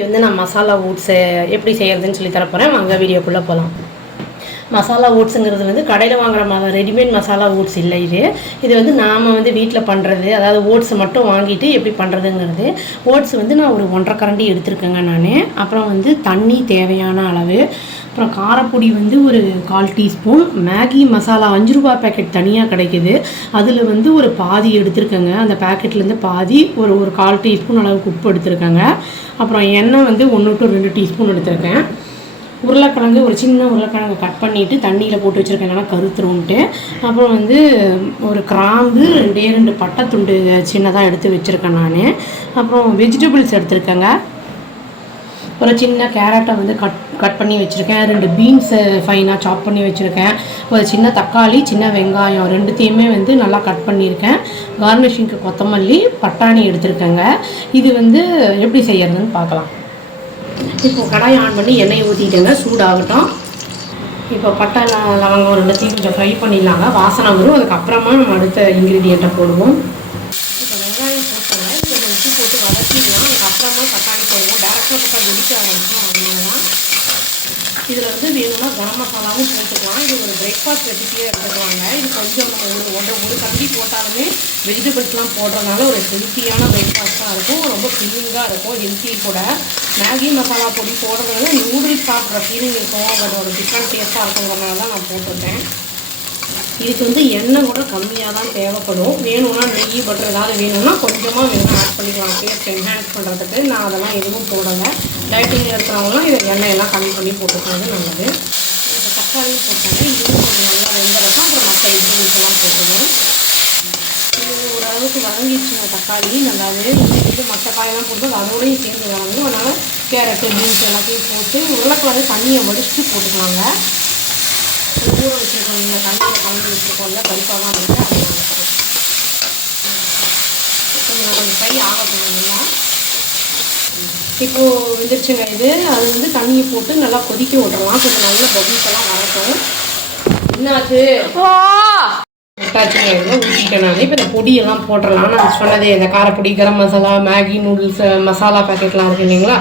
இன்றைக்கி வந்து நான் மசாலா ஓட்ஸை எப்படி செய்கிறதுன்னு சொல்லி தரப்போகிறேன். வாங்க வீடியோக்குள்ளே போகலாம். மசாலா ஓட்ஸுங்கிறது வந்து கடையில் வாங்குகிற ரெடிமேட் மசாலா ஓட்ஸ் இல்லை. இது வந்து நாம் வந்து வீட்டில் பண்ணுறது. அதாவது ஓட்ஸை மட்டும் வாங்கிட்டு எப்படி பண்ணுறதுங்கிறது. ஓட்ஸ் வந்து நான் ஒரு 1.5 கரண்டி எடுத்துருக்கேங்க நான். அப்புறம் வந்து தண்ணி தேவையான அளவு, அப்புறம் காரப்பொடி வந்து ஒரு 1/4 டீஸ்பூன், மேகி மசாலா 5 ரூபா பேக்கெட் தனியாக கிடைக்கிது, அதில் வந்து ஒரு பாதி எடுத்துருக்கேங்க. அந்த பேக்கெட்லேருந்து பாதி ஒரு 1/4 டீஸ்பூன் அளவுக்கு உப்பு எடுத்துருக்கேங்க. அப்புறம் எண்ணெய் வந்து 1 to 2 டீஸ்பூன் எடுத்துருக்கேன். உருளைக்கிழங்கு ஒரு சின்ன உருளைக்கிழங்கு கட் பண்ணிவிட்டு தண்ணியில் போட்டு வச்சுருக்கேன், இல்லைனா கருத்துருன்ட்டு. அப்புறம் வந்து ஒரு கிராம்பு 2 பட்டை துண்டு சின்னதாக எடுத்து வச்சுருக்கேன் நான். அப்புறம் வெஜிடபிள்ஸ் எடுத்துருக்கேங்க. ஒரு சின்ன கேரட்டை வந்து கட் பண்ணி வச்சுருக்கேன். 2 பீன்ஸை ஃபைனாக சாப் பண்ணி வச்சுருக்கேன். ஒரு சின்ன தக்காளி, சின்ன வெங்காயம் 2த்தையுமே வந்து நல்லா கட் பண்ணியிருக்கேன். கார்னிஷிங்க்கு கொத்தமல்லி, பட்டாணி எடுத்துருக்கேங்க. இது வந்து எப்படி செய்யறதுன்னு பார்க்கலாம். இப்போ கடாயை ஆன் பண்ணி எண்ணெயை ஊற்றிட்டேங்க, சூடாகட்டும். இப்போ பட்டை லவங்கம் 2த்தையும் கொஞ்சம் ஃப்ரை பண்ணிடலாங்க, வாசனை வரும். அதுக்கப்புறமா நம்ம அடுத்த இன்க்ரீடியண்ட்டை போடுவோம். இப்போ வெங்காயம் போட்டோங்க, இப்போ உப்பு போட்டு வதக்கிடலாம். அதுக்கப்புறமா தக்காளி போடுவோம். டேரெக்டாக போட்டால் வெடிக்க ஆரம்பிக்கும், அதனால தான். இதில் வந்து வேணும்னா கரம் மசாலாவும் போட்டுக்கலாம். இது ஒரு பிரேக்ஃபாஸ்ட் ரெசிபியே எடுத்துக்கலாங்க. இது கொஞ்சம் ஒரு கரண்டி போட்டாலுமே வெஜிடபிள்ஸ்லாம் போடுறதுனால ஒரு ஹெல்த்தியான பிரேக்ஃபாஸ்ட்டாக இருக்கும். ரொம்ப ஃபில்லிங்காக இருக்கும், ஹெல்த்தி கூட. மேகி மசாலா பொடி போடுறதுனால நூடுல்ஸ் சாப்பிட்ற ஃபீலிங் இருக்கும், பட் ஒரு டிஃப்ரெண்ட் டேஸ்ட்டாக இருக்குங்கிறதுனால தான் நான் போட்டிருக்கேன். இதுக்கு வந்து எண்ணெய் கூட கம்மியாக தான் தேவைப்படும். வேணும்னா நெய், பட்டர் ஏதாவது வேணும்னா கொஞ்சமாக வேணும்னா ஆட் பண்ணிக்கலாம், டேஸ்ட் என்ஹான்ஸ் பண்ணுறதுக்கு. நான் அதெல்லாம் எதுவும் போடலை. டயட்டிங்கில் இருக்கிறவங்களாம் இதை எண்ணெயெல்லாம் கம்மி பண்ணி போட்டுக்கிறது நல்லது. இப்போ தக்காளியும் போட்டாங்க, இதுவும் கொஞ்சம் நல்லா வெந்தரக்கும். அப்புறம் மற்ற வெஜிடபிள்ஸ்லாம் போட்டுருவோம். இது ஓரளவுக்கு வதங்கிடுச்சுங்க தக்காளி நல்லாவே. இது மற்ற காயெல்லாம் போட்டு அதோடையும் சேர்ந்து வதங்கும். அதனால் கேரட்டு, பீன்ஸ் எல்லாத்தையும் போட்டு உருளைக்கிழங்கு தண்ணியை வடிச்சுட்டு போட்டுக்கலாங்க. ஊற வச்சுருக்கோம், இந்த தண்ணியில் கலந்து வச்சுருக்கோம்ல, பருப்பாலாம் வந்து அதெல்லாம் கொஞ்சம் ஃப்ரை ஆகணும் நல்லா. இப்போது வெந்துருச்சுங்க இது. அது வந்து தண்ணியை போட்டு நல்லா கொதிக்க விட்றலாம். கொஞ்சம் நல்ல பபிள்ஸ் எல்லாம் வரட்டும். என்னாச்சு விட்டாச்சுங்க, இதில் ஊற்றிட்டேன் நான். இப்போ இந்த பொடியெல்லாம் போட்டுடலாம். நான் சொன்னதே இந்த காரப்பொடி, கரம் மசாலா, மேகி நூடுல்ஸ் மசாலா பேக்கெட்லாம் இருக்குது இல்லைங்களா,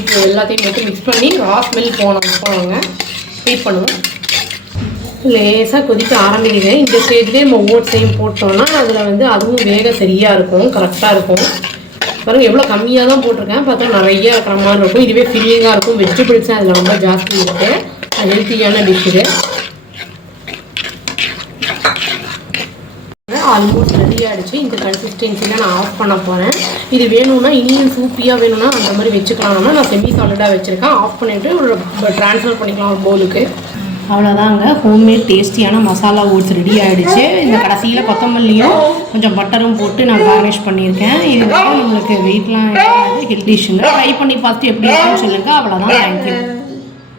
இப்போ எல்லாத்தையும் போட்டு மிக்ஸ் பண்ணி ரா ஸ்மெல் போனவங்க ஹீட் பண்ணுவோம். லேசாக கொதிக்க ஆரம்பிக்குது. இந்த ஸ்டேஜ்லேயே நம்ம ஓட்ஸையும் போட்டோம்னா அதில் வந்து அதுவும் வேக சரியாக இருக்கும், கரெக்டாக இருக்கும். பாருங்கள் எவ்வளோ கம்மியாக தான் போட்டிருக்கேன், பார்த்தா நிறையா இருக்கிற மாதிரி இருக்கும். இதுவே ஃபில்லிங்காக இருக்கும். வெஜிடபிள்ஸும் அதில் ரொம்ப ஜாஸ்தி இருக்குது. ஹெல்த்தியான டிஷ் இது. ஆல்மோஸ்ட் ரெடி ஆகிடுச்சு. இந்த கன்சிஸ்டன்சியில் நான் ஆஃப் பண்ண போகிறேன். இது வேணும்னா இன்னும் சூப்பியாக வேணும்னா அந்த மாதிரி வச்சுக்கலாம்னா நான் செமி சாலிடாக வச்சுருக்கேன். ஆஃப் பண்ணிவிட்டு ஒரு ட்ரான்ஸ்ஃபர் பண்ணிக்கலாம் ஒரு பவுலுக்கு. அவ்வளோதாங்க, ஹோம்மேட் டேஸ்டியான மசாலா ஓட்ஸ் ரெடி ஆகிடுச்சு. இந்த கடைசியில் கொத்தமல்லியும் கொஞ்சம் பட்டரும் போட்டு நான் கார்னிஷ் பண்ணியிருக்கேன். இது வந்து நம்மளுக்கு வெயிட்லாம் ஹெல்த் டிஷ்ஷுங்க. ட்ரை பண்ணி பார்த்துட்டு எப்படி இருக்குன்னு சொல்லுங்கள். அவ்வளோதான், thank you.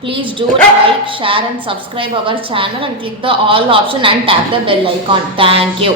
Please do like, share and subscribe our channel and click the all option and tap the bell icon. Thank you.